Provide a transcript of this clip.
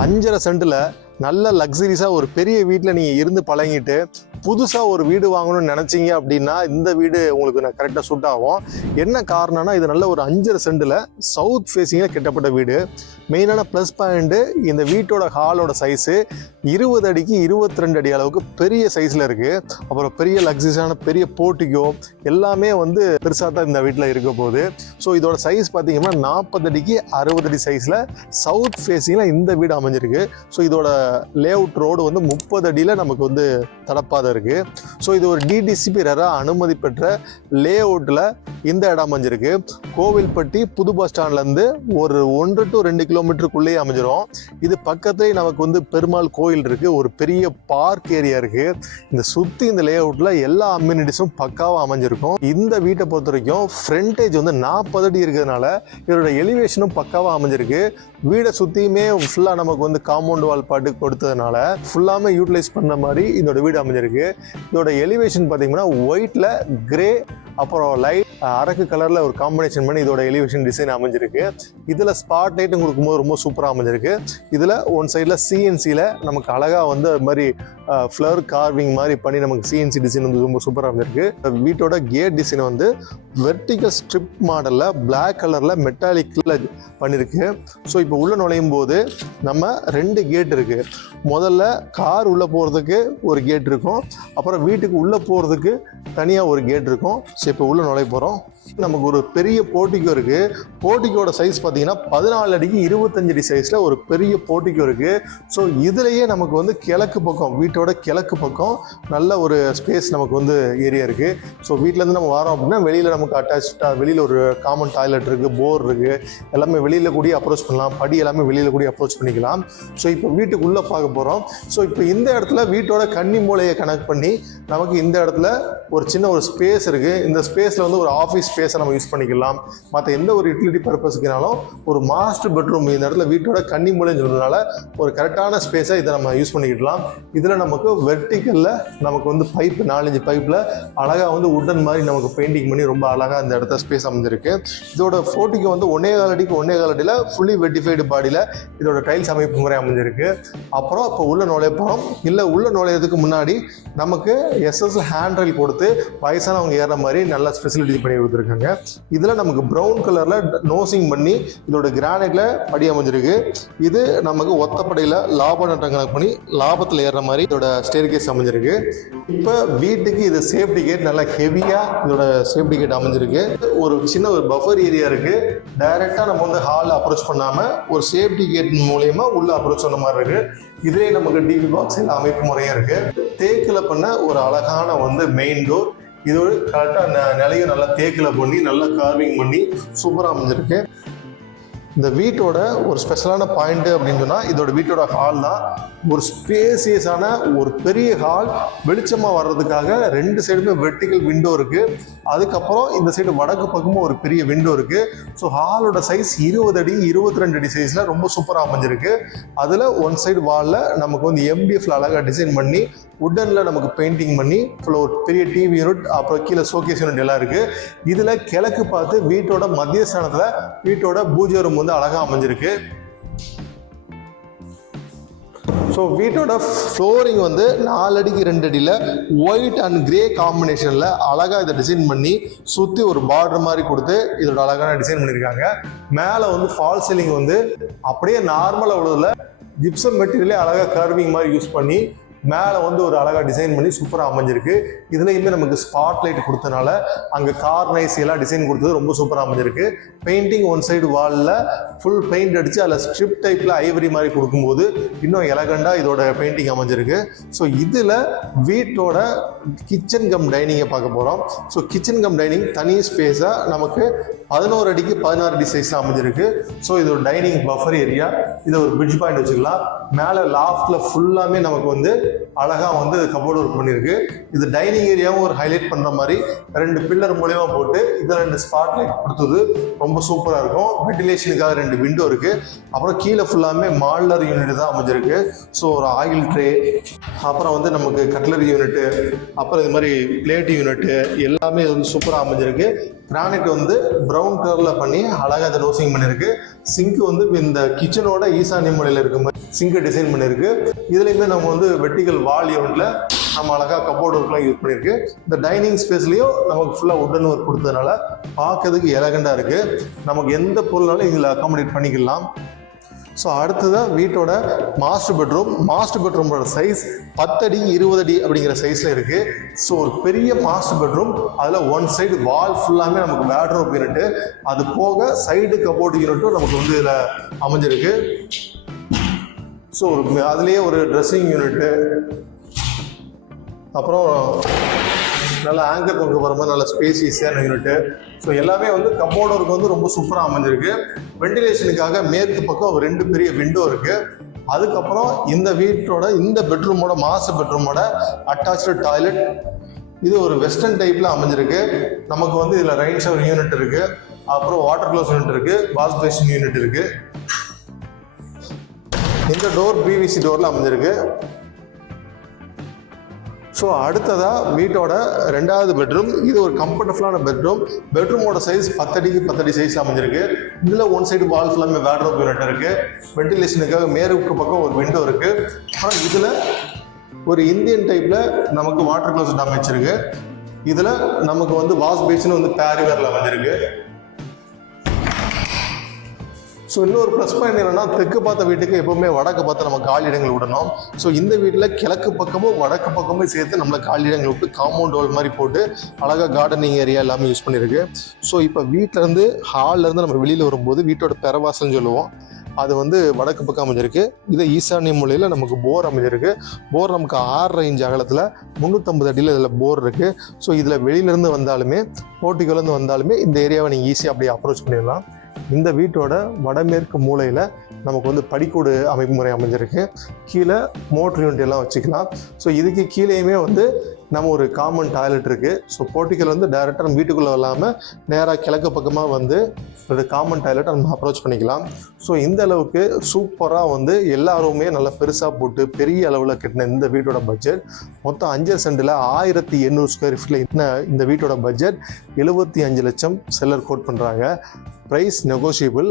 அஞ்சரை சென்டில் நல்ல லக்ஸரிஸாக ஒரு பெரிய வீட்டில் நீங்கள் இருந்து பழகிட்டு புதுசாக ஒரு வீடு வாங்கணும்னு நினச்சிங்க அப்படின்னா இந்த வீடு உங்களுக்கு நான் கரெக்டாக சூட் ஆகும். என்ன காரணம்னா இது நல்ல ஒரு அஞ்சரை சென்டில் சவுத் ஃபேஸிங்கில் கட்டப்பட்ட வீடு. மெயினான ப்ளஸ் பாயிண்ட்டு இந்த வீட்டோட ஹாலோட சைஸு இருபது அடிக்கு இருபத்தி ரெண்டு அடி அளவுக்கு பெரிய சைஸில் இருக்குது அப்புறம் பெரிய லக்ஸரிஸான பெரிய போர்ட்டிக்கோ எல்லாமே வந்து பெருசாக தான் இந்த வீட்டில் இருக்க போகுது. ஸோ இதோட சைஸ் பார்த்தீங்கன்னா நாற்பது அடிக்கு அறுபது அடி சைஸில் சவுத் ஃபேஸிங்கில் இந்த வீடு அமைஞ்சிருக்கு. ஸோ இதோட லே அவுட் ரோடு வந்து முப்பது அடியில் நமக்கு வந்து தடப்பாதை இருக்குது ஸோ இது ஒரு டிடிசிபி ரெரா அனுமதி பெற்ற லே அவுட்டில் இந்த இடம் அமைஞ்சிருக்கு. கோவில்பட்டி புது பஸ் ஸ்டாண்ட்லேருந்து ஒரு ஒன்று டு ரெண்டு கிலோ கிலோமீட்டருக்குள்ளேயே அமைஞ்சிரும். இது பக்கத்துலேயே நமக்கு வந்து பெருமாள் கோயில் இருக்குது ஒரு பெரிய பார்க் ஏரியா இருக்குது இந்த சுற்றி இந்த லே அவுட்டில் எல்லா அம்யூனிட்டிஸும் பக்காவாக அமைஞ்சிருக்கும். இந்த வீட்டை பொறுத்த வரைக்கும் ஃப்ரண்டேஜ் வந்து நாற்பது அடி இருக்கிறதுனால இதோட எலிவேஷனும் பக்காவாக அமைஞ்சிருக்கு. வீடை சுற்றியுமே ஃபுல்லாக நமக்கு வந்து காம்பவுண்ட் வால் பாட்டு கொடுத்ததுனால ஃபுல்லாமே யூட்டிலைஸ் பண்ண மாதிரி இதோட வீடு அமைஞ்சிருக்கு. இதோட எலிவேஷன் பார்த்தீங்கன்னா ஒயிட்டில் கிரே அப்புறம் லைட் அரக்கு கலரில் ஒரு காம்பினேஷன் பண்ணி இதோட எலிவேஷன் டிசைன் அமைஞ்சிருக்கு. இதில் ஸ்பாட் லைட்டும் கொடுக்கும்போது ரொம்ப சூப்பராக அமைஞ்சிருக்கு. இதில் ஒன் சைடில் சிஎன்சியில் நமக்கு அழகாக வந்து அது மாதிரி ஃப்ளவர் கார்விங் மாதிரி பண்ணி நமக்கு சிஎன்சி டிசைன் வந்து ரொம்ப சூப்பராக இருந்திருக்கு. வீட்டோட கேட் டிசைன் வந்து வெர்டிகல் ஸ்ட்ரிப் மாடலில் பிளாக் கலரில் மெட்டாலிக்கில் பண்ணியிருக்கு ஸோ இப்போ உள்ளே நுழையும் போது நம்ம ரெண்டு கேட் இருக்குது முதல்ல கார் உள்ளே போகிறதுக்கு ஒரு கேட் இருக்கும். அப்புறம் வீட்டுக்கு உள்ளே போகிறதுக்கு தனியாக ஒரு கேட் இருக்கும். ஸோ இப்போ உள்ளே நுழைய போகிறோம் நமக்கு ஒரு பெரிய போர்ட்டிக்கோ இருக்குது போட்டிக்கோட சைஸ் பார்த்தீங்கன்னா பதினாலு அடிக்கு இருபத்தஞ்சு அடி சைஸில் ஒரு பெரிய போர்ட்டிக்கோ இருக்குது ஸோ இதுலேயே நமக்கு வந்து கிழக்கு பக்கம் வீட்டோட கிழக்கு பக்கம் நல்ல ஒரு ஸ்பேஸ் நமக்கு வந்து ஏரியா இருக்குது ஸோ வீட்டிலேருந்து நம்ம வரோம் அப்படின்னா வெளியில் நமக்கு அட்டாச்சாக வெளியில் ஒரு காமன் டாய்லெட் இருக்குது போர் இருக்குது எல்லாமே வெளியில் கூடிய அப்ரோச் பண்ணலாம். படி எல்லாமே வெளியில் கூடிய அப்ரோச் பண்ணிக்கலாம். ஸோ இப்போ வீட்டுக்குள்ளே பார்க்க போகிறோம் ஸோ இப்போ இந்த இடத்துல வீட்டோட கன்னி மூலையை கனெக்ட் பண்ணி நமக்கு இந்த இடத்துல ஒரு சின்ன ஒரு ஸ்பேஸ் இருக்குது இந்த ஸ்பேஸில் வந்து ஒரு ஆஃபீஸ் ஸ்பேஸை நம்ம யூஸ் பண்ணிக்கலாம். மற்ற எந்த ஒரு யூட்டிலிட்டி பர்பஸ்க்குனாலும் ஒரு மாஸ்டர் பெட்ரூம் இந்த இடத்துல வீட்டோட கண்ணி மூலைன்னு சொல்கிறதுனால ஒரு கரெக்டான ஸ்பேஸை இதை நம்ம யூஸ் பண்ணிக்கிடலாம். இதில் நமக்கு வெர்டிக்கலில் நமக்கு வந்து பைப் நாலஞ்சு பைப்பில் அழகாக வந்து உட்டன் மாதிரி நமக்கு பெயிண்டிங் பண்ணி ரொம்ப அழகாக இந்த இடத்த ஸ்பேஸ் அமைஞ்சிருக்கு. இதோட ஃபோட்டிக்கு வந்து ஒன்னே கால் அடிக்கு ஒன்னே கால் அடியில் ஃபுல்லி வெட்டிஃபைடு பாடியில் இதோட டைல்ஸ் அமைப்பு முறை அமைஞ்சிருக்கு. அப்புறம் இப்போ உள்ள நுழைய போகிறோம் இல்லை உள்ள நுழையிறதுக்கு முன்னாடி நமக்கு எஸ்எஸ் ஹேண்ட் ரயில் கொடுத்து வயசானவங்க ஏற மாதிரி நல்லா ஃபெசிலிட்டி பண்ணி கொடுத்துருக்கு கொடுத்துருக்காங்க. இதில் நமக்கு ப்ரௌன் கலரில் நோசிங் பண்ணி இதோட கிரானைட்டில் படி அமைஞ்சிருக்கு. இது நமக்கு ஒத்தப்படையில் லாப நட்டம் கணக்கு பண்ணி லாபத்தில் ஏறுற மாதிரி இதோட ஸ்டேர் கேஸ் அமைஞ்சிருக்கு. இப்போ வீட்டுக்கு இது சேஃப்டி கேட் நல்லா ஹெவியாக இதோட சேஃப்டி கேட் அமைஞ்சிருக்கு. ஒரு சின்ன ஒரு பஃபர் ஏரியா இருக்குது டைரெக்டாக நம்ம வந்து ஹாலில் அப்ரோச் பண்ணாமல் ஒரு சேஃப்டி கேட் மூலயமா உள்ள அப்ரோச் பண்ண மாதிரி இருக்கு. இதுலேயே நமக்கு டிவி பாக்ஸ் அமைப்பு முறையாக இருக்கு. தேக்கில் பண்ண ஒரு அழகான வந்து மெயின் டோர் இது ஒரு கரெக்டாக நிலையும் நல்லா தேக்கில் பண்ணி நல்லா கார்விங் பண்ணி சூப்பராக அமைஞ்சிருக்கு. இந்த வீட்டோட ஒரு ஸ்பெஷலான பாயிண்ட் அப்படின்னு சொன்னால் இதோட வீட்டோட ஹால் தான் ஒரு ஸ்பேசியஸான ஒரு பெரிய ஹால் வெளிச்சமாக வர்றதுக்காக ரெண்டு சைடுமே வெர்டிக்கல் விண்டோ இருக்குது அதுக்கப்புறம் இந்த சைடு வடக்கு பக்கமும் ஒரு பெரிய விண்டோ இருக்குது ஸோ ஹாலோட சைஸ் இருபது அடி இருபத்தி ரெண்டு அடி சைஸில் ரொம்ப சூப்பராக அமைஞ்சிருக்கு. அதில் ஒன் சைடு வாலில் நமக்கு வந்து எம்டிஎஃப்ல அழகாக டிசைன் பண்ணி உட்டனில் நமக்கு பெயிண்டிங் பண்ணி ஃப்ளோர் ஒரு பெரிய டிவி யூனிட் அப்புறம் கீழே ஷோகேஸ் யூனிட் எல்லாம் இருக்குது இதில் கிழக்கு பார்த்து வீட்டோட மத்திய ஸ்தானத்தில் வீட்டோட பூஜை ரூம் வந்து அழகாக அமைஞ்சிருக்கு. ஸோ வீட்டோட ஃப்ளோரிங் வந்து நாலு அடிக்கு ரெண்டு அடியில் ஒயிட் அண்ட் கிரே காம்பினேஷனில் அழகாக இதை டிசைன் பண்ணி சுற்றி ஒரு பார்டர் மாதிரி கொடுத்து இதோட அழகான டிசைன் பண்ணியிருக்காங்க. மேலே வந்து ஃபால் சீலிங் வந்து அப்படியே நார்மலாக உள்ளதில் ஜிப்சம் மெட்டீரியலே அழகாக கர்விங் மாதிரி யூஸ் பண்ணி மேலே வந்து ஒரு அழகாக டிசைன் பண்ணி சூப்பராக அமைஞ்சிருக்கு. இதுலேயுமே நமக்கு ஸ்பாட் லைட் கொடுத்தனால அங்கே கார் நைஸ் எல்லாம் டிசைன் கொடுத்தது ரொம்ப சூப்பராக அமைஞ்சிருக்கு. பெயிண்டிங் ஒன் சைடு வாலில் ஃபுல் பெயிண்ட் அடித்து அதில் ஸ்ட்ரிப் டைப்பில் ஐவரி மாதிரி கொடுக்கும்போது இன்னும் எலகண்டாக இதோட பெயிண்டிங் அமைஞ்சிருக்கு. ஸோ இதில் வீட்டோட கிச்சன் கம் டைனிங்கை பார்க்க போகிறோம் ஸோ கிச்சன் கம் டைனிங் தனி ஸ்பேஸாக நமக்கு பதினோரு அடிக்கு பதினாறு அடி சைஸில் அமைஞ்சிருக்கு. ஸோ இது ஒரு டைனிங் பஃபர் ஏரியா இதை ஒரு பிரிட்ஜ் பாயிண்ட் வச்சுக்கலாம். மேலே லாஃப்டில் ஃபுல்லாமே நமக்கு வந்து அழகாக வந்து கபோர்டு ஒர்க் பண்ணியிருக்கு. இது டைனிங் ஏரியாவும் ஒரு ஹைலைட் பண்ணுற மாதிரி ரெண்டு பில்லர் மூலயமா போட்டு இதில் ரெண்டு ஸ்பாட் லைட் கொடுத்தது. ரொம்ப சூப்பராக இருக்கும். வெண்டிலேஷனுக்காக ரெண்டு விண்டோ இருக்குது அப்புறம் கீழே ஃபுல்லாமே மால்லர் யூனிட் தான் அமைஞ்சிருக்கு. ஸோ ஒரு ஆயில் ட்ரே அப்புறம் வந்து நமக்கு கட்லரி யூனிட்டு அப்புறம் இது மாதிரி பிளேட் யூனிட்டு எல்லாமே வந்து சூப்பராக அமைஞ்சிருக்கு. கிரானைட் வந்து ப்ரௌன் கலரில் பண்ணி அழகாக அதை ரோசிங் பண்ணியிருக்கு. சிங்க் வந்து இந்த கிச்சனோட ஈசானிய மூலையில் இருக்க மாதிரி சிங்கை டிசைன் பண்ணியிருக்கு. இதுலேயுமே நம்ம வந்து வெட்டிக்கல் வால் யூனிட்ல நம்ம அழகாக கப்போர்ட் ஒர்க்லாம் யூஸ் பண்ணியிருக்கு. இந்த டைனிங் ஸ்பேஸ்லேயும் நமக்கு ஃபுல்லாக உடன் ஒர்க் கொடுத்ததுனால பார்க்கறதுக்கு எலகண்டாக இருக்குது நமக்கு எந்த பொருளாலும் இதில் அக்காமடேட் பண்ணிக்கலாம். ஸோ அடுத்ததாக வீட்டோட மாஸ்டர் பெட்ரூம் மாஸ்டர் பெட்ரூமோட சைஸ் பத்தடி இருபது அடி அப்படிங்கிற சைஸில் இருக்குது ஸோ ஒரு பெரிய மாஸ்டர் பெட்ரூம் அதில் ஒன் சைடு வால் ஃபுல்லாமே நமக்கு பேட்ரூம் யூனிட்டு அது போக சைடு கபோர்டு யூனிட்டும் நமக்கு வந்து இதில் அமைஞ்சிருக்கு. ஸோ ஒரு அதுலேயே ஒரு ட்ரெஸ்ஸிங் யூனிட்டு அப்புறம் நல்ல ஆங்கர் தொங்க போகிற மாதிரி நல்ல ஸ்பேசியஸான யூனிட்டு ஸோ எல்லாமே வந்து கப்போர்டருக்கு வந்து ரொம்ப சூப்பராக அமைஞ்சிருக்கு. வெண்டிலேஷனுக்காக மேற்கு பக்கம் ஒரு ரெண்டு பெரிய விண்டோ இருக்குது அதுக்கப்புறம் இந்த வீட்டோட இந்த பெட்ரூமோட மாஸ்டர் பெட்ரூமோட அட்டாச்சு டாய்லெட் இது ஒரு வெஸ்டர்ன் டைப்பில் அமைஞ்சிருக்கு. நமக்கு வந்து இதில் ரைன் ஷவர் யூனிட் இருக்குது அப்புறம் வாட்டர் க்ளோஸ் யூனிட் இருக்குது வாஷ் பேஷன் யூனிட் இருக்குது இந்த டோர் பிவிசி டோரில் அமைஞ்சிருக்கு. ஸோ அடுத்ததாக வீட்டோட ரெண்டாவது பெட்ரூம் இது ஒரு கம்ஃபர்டபுளான பெட்ரூம் பெட்ரூமோட சைஸ் பத்தடிக்கு பத்தடி சைஸ் அமைஞ்சிருக்கு. இதில் ஒன் சைடு வால் ஃபுல்லாமே வேட்ரோப் யூனிட் இருக்குது வென்டிலேஷனுக்காக மேற்கு பக்கம் ஒரு விண்டோ இருக்குது ஆனால் இதில் ஒரு இந்தியன் டைப்பில் நமக்கு வாட்டர் க்ளோசட் அமைச்சிருக்கு. இதில் நமக்கு வந்து வாஷ் பேசின் வந்து பேரிவேரில் அமைஞ்சிருக்கு. ஸோ இன்னொரு ப்ளஸ் பாயிண்ட் என்னென்னா தெற்கு பார்த்த வீட்டுக்கு எப்போவுமே வடக்கு பார்த்து நம்ம காலிடங்கள் விடணும். ஸோ இந்த வீட்டில் கிழக்கு பக்கமும் வடக்கு பக்கமும் சேர்த்து நம்மளை காலிடங்கள் விட்டு காம்பவுண்ட் வால் மாதிரி போட்டு அழகாக கார்டனிங் ஏரியா எல்லாமே யூஸ் பண்ணியிருக்கு ஸோ இப்போ வீட்டிலேருந்து ஹால்லேருந்து நம்ம வெளியில் வரும்போது வீட்டோட பெறவாசல்னு சொல்லுவோம். அது வந்து வடக்கு பக்கம் அமைஞ்சிருக்கு. இது ஈசானிய மூலையில் நமக்கு போர் அமைஞ்சிருக்கு. போர் நமக்கு ஆறு இன்ச் அகலத்தில் முந்நூற்றம்பது அடியில் இதில் போர் இருக்குது ஸோ இதில் வெளியிலேருந்து வந்தாலுமே போர்ட்டிகோலேருந்து வந்தாலுமே இந்த ஏரியாவை நீங்கள் ஈஸியாக அப்படியே அப்ரோச் பண்ணிடலாம். இந்த வீட்டோட வடமேற்கு மூலையில் நமக்கு வந்து படிக்கூடு அமைப்பு முறை அமைஞ்சிருக்கு. கீழே மோட்ரு யூனிட் எல்லாம் வச்சுக்கலாம். ஸோ இதுக்கு கீழேயுமே வந்து நம்ம ஒரு காமன் டாய்லெட் இருக்குது ஸோ போர்ட்டிக்கல் வந்து டேரெக்டாக நம்ம வீட்டுக்குள்ளே இல்லாமல் நேராக கிழக்கு பக்கமாக வந்து ஒரு காமன் டாய்லெட்டை நம்ம அப்ரோச் பண்ணிக்கலாம். ஸோ இந்த அளவுக்கு சூப்பராக வந்து எல்லாருமே நல்லா பெருசாக போட்டு பெரிய அளவில் கட்டின இந்த வீட்டோட பட்ஜெட் மொத்தம் அஞ்சு சென்டில் ஆயிரத்தி எண்ணூறு ஸ்கொயர் ஃபீட்டில் என்ன இந்த வீட்டோட பட்ஜெட் எழுபத்தி அஞ்சு லட்சம் செல்லர் கோட் பண்ணுறாங்க ப்ரைஸ் நெகோஷியபிள்